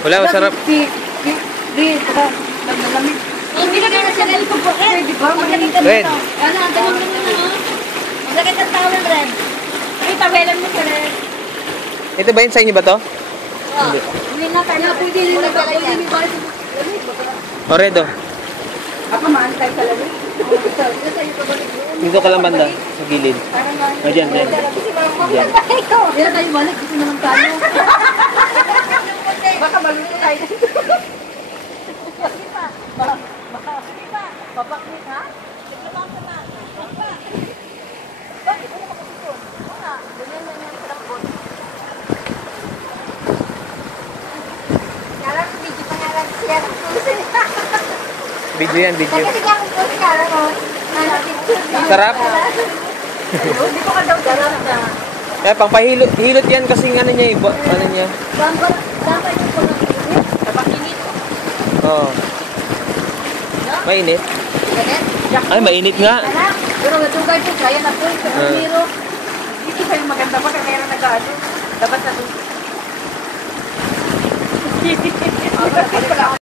Wala, masarap. Hindi ka na siya ganito po. Red. Ano, ang tanong mo na. Maglagay ng towel, Red. Ay, tawelan mo siya, Red. Ito ba yun? Sa inyo ba to? Hindi na kaya. Pwede rin na ba? O, red o. Ako maantay ka lang. Dito ka lang banda. Sa gilid. O, dyan, dyan. Dyan. Hindi na tayo balik. Gusto naman tayo. Baka maluto tayo. Papakit, ha? Naglalang ka na. Bakit mo makapitun? Una, ganyan na yan sa lambot. Kala ko, video pa nga lang siya ng puso. Video yan, video. Nagkasig ako po si Kala mo. Sarap. Hindi ko ka daw sarap na. Kaya pang pahilot yan kasi ano niya, ano niya. Dapat yung po ng init. Dapat init. Oo. Mainit? Ganit? Ay, mainit nga. Anak, pero natugay po, kaya na po. Pero, dito sa'yo maganda pa, kaya meron nag-ano. Dapat na